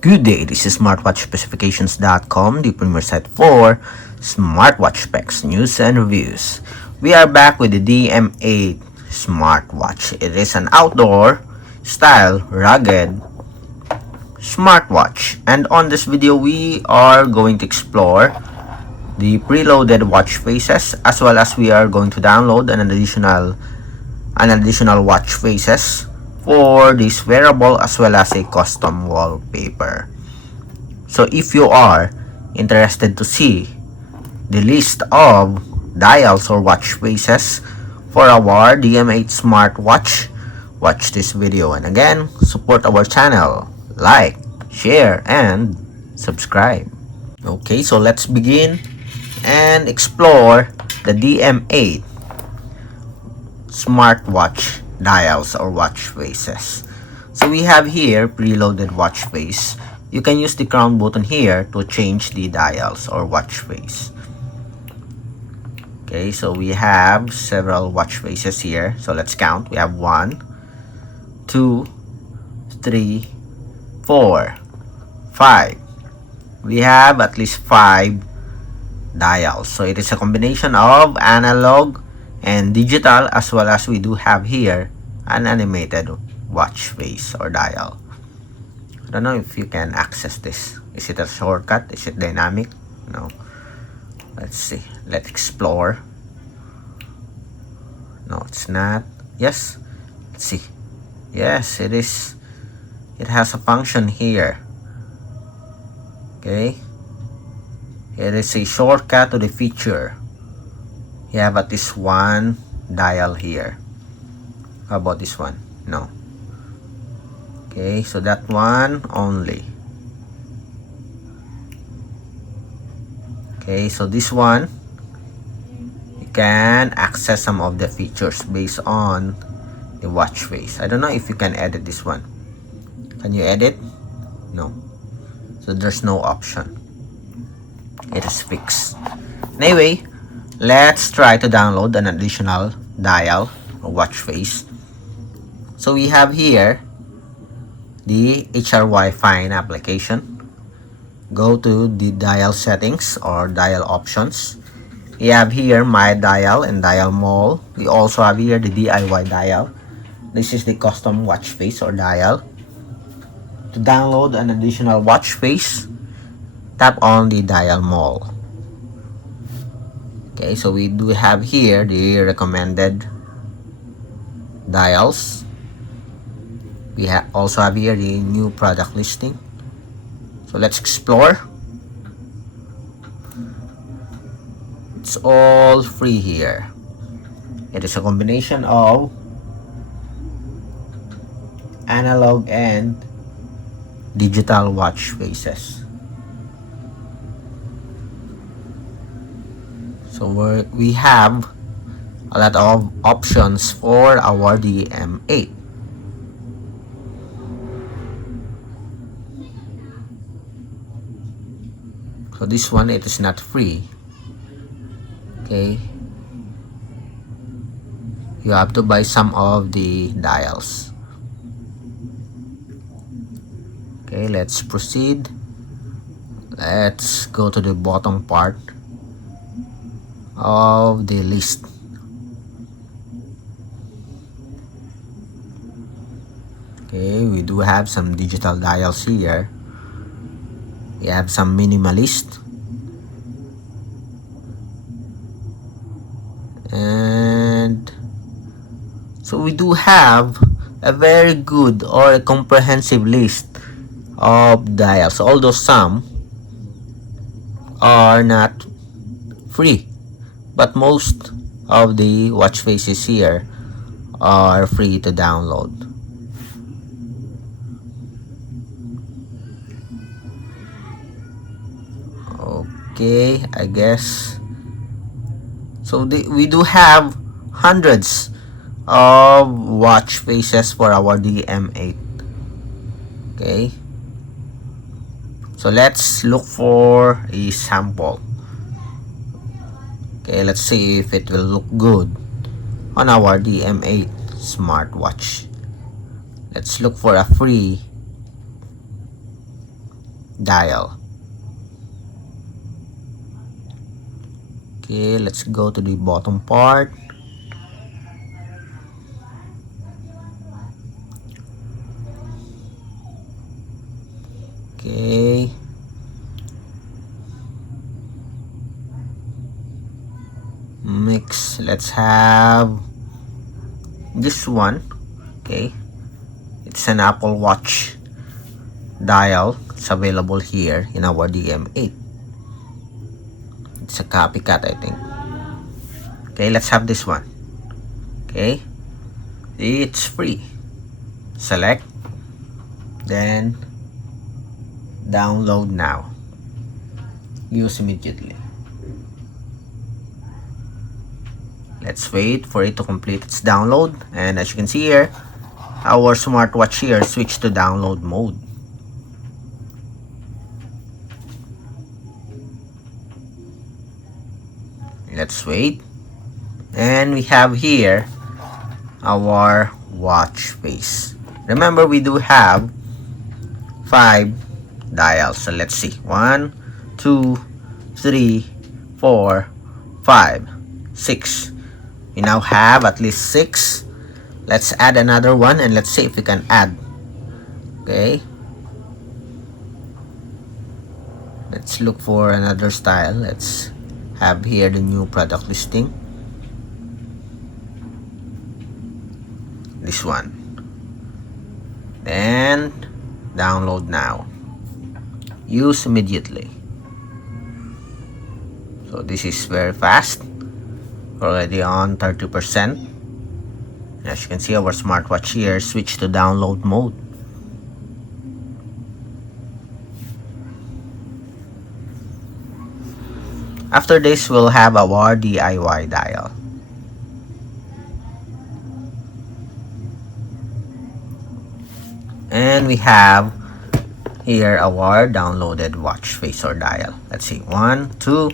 Good day, this is smartwatchspecifications.com, the premier site for smartwatch specs, news, and reviews. We are back with the DM8 Smartwatch. It is an outdoor style, rugged smartwatch. And on this video, we are going to explore the preloaded watch faces, as well as we are going to download an additional watch faces for this wearable, as well as a custom wallpaper. So if you are interested to see the list of dials or watch faces for our DM8 smartwatch, watch this video. And again, support our channel, like, share, and subscribe. Okay, so let's begin and explore the DM8 smartwatch dials or watch faces. So we have here preloaded watch face. You can use the crown button here to change the dials or watch face. Okay, so we have several watch faces here. So let's count. We have 1, 2, 3, 4, 5. We have at least 5 dials. So it is a combination of analog and digital, as well as we do have here an animated watch face or dial. I don't know if you can access this. Is it a shortcut? Is it dynamic? No. Let's see. Let's explore. No, it's not. Yes. Let's see. Yes, it is. It has a function here. Okay. It is a shortcut to the feature. You have at least one dial here. How about this one? No. Okay, so that one only. Okay, so this one, you can access some of the features based on the watch face. I don't know if you can edit this one. Can you edit? No. So there's no option. It is fixed. Anyway, let's try to download an additional dial or watch face. So we have here the HRY Fine application. Go to the dial settings or dial options. We have here my dial and dial mall. We also have here the DIY dial. This is the custom watch face or dial. To download an additional watch face, tap on the dial mall. Okay, so we do have here the recommended dials. We also have here the new product listing. So let's explore. It's all free here. It is a combination of analog and digital watch faces. So we have a lot of options for our DM8. So this one, it is not free. Okay. You have to buy some of the dials. Okay, let's proceed. Let's go to the bottom part of the list. Okay, we do have some digital dials here. We have some minimalist, and so we do have a very good or a comprehensive list of dials, although some are not free, but most of the watch faces here are free to download. Okay, I guess so. We do have hundreds of watch faces for our DM8. Okay, so let's look for a sample. Okay, let's see if it will look good on our DM8 smartwatch. Let's look for a free dial. Okay, let's go to the bottom part. Okay, mix. Let's have this one. Okay, it's an Apple Watch dial. It's available here in our DM8. It's a copycat, I think. Okay, let's have this one. Okay, it's free. Select, then download now. Use immediately. Let's wait for it to complete its download, and as you can see here, our smartwatch here switched to download mode. Let's wait, and we have here our watch face. Remember, we do have 5 dials, so let's see. 1, 2, 3, 4, 5, 6. We now have at least 6. Let's add another one, and let's see if we can add. Okay, let's look for another style. Let's have here the new product listing. This one. Then download now. Use immediately. So this is very fast. Already on 30%. As you can see, our smartwatch here switched to download mode. After this, we'll have our DIY dial. And we have here our downloaded watch face or dial. Let's see. 1, 2,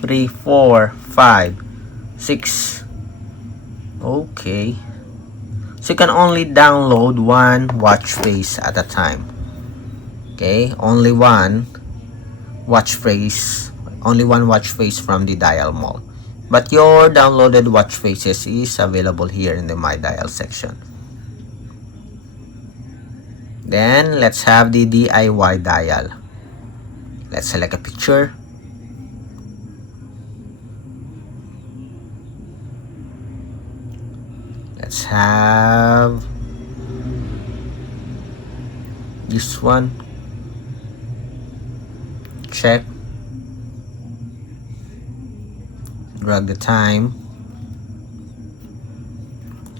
3, 4, 5, 6. Okay. So you can only download one watch face at a time. Okay. Only one watch face from the dial mall. But your downloaded watch faces is available here in the My Dial section. Then let's have the DIY dial. Let's select a picture. Let's have this one. Check. Drag the time.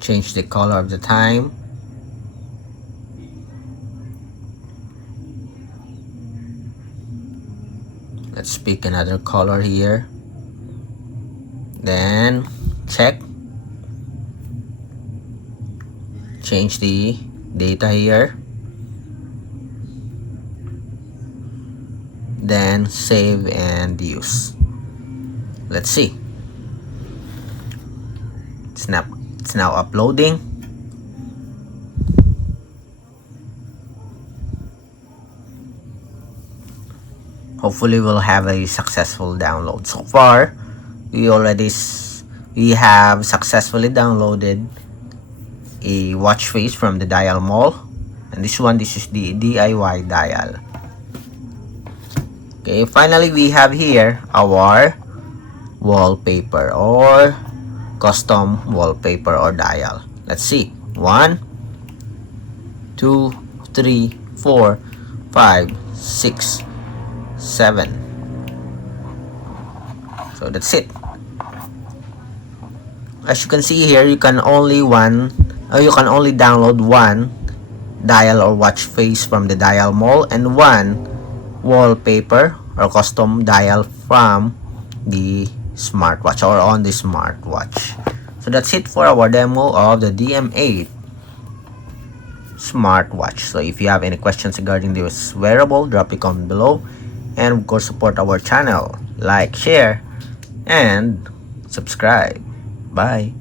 Change the color of the time. Let's pick another color here. Then check. Change the data here. Then save and use. Let's see. It's now uploading. Hopefully we'll have a successful download. So far, we have successfully downloaded a watch face from the dial mall, and this is the DIY dial. Okay, finally we have here our wallpaper or custom wallpaper or dial. Let's see. 1, 2, 3, 4, 5, 6, 7. So that's it. As you can see here, you can only download one dial or watch face from the dial mall and one wallpaper or custom dial from the smartwatch or on the smartwatch. So that's it for our demo of the DM8 smartwatch. So if you have any questions regarding this wearable, drop a comment below, and of course support our channel, like, share, and subscribe. Bye.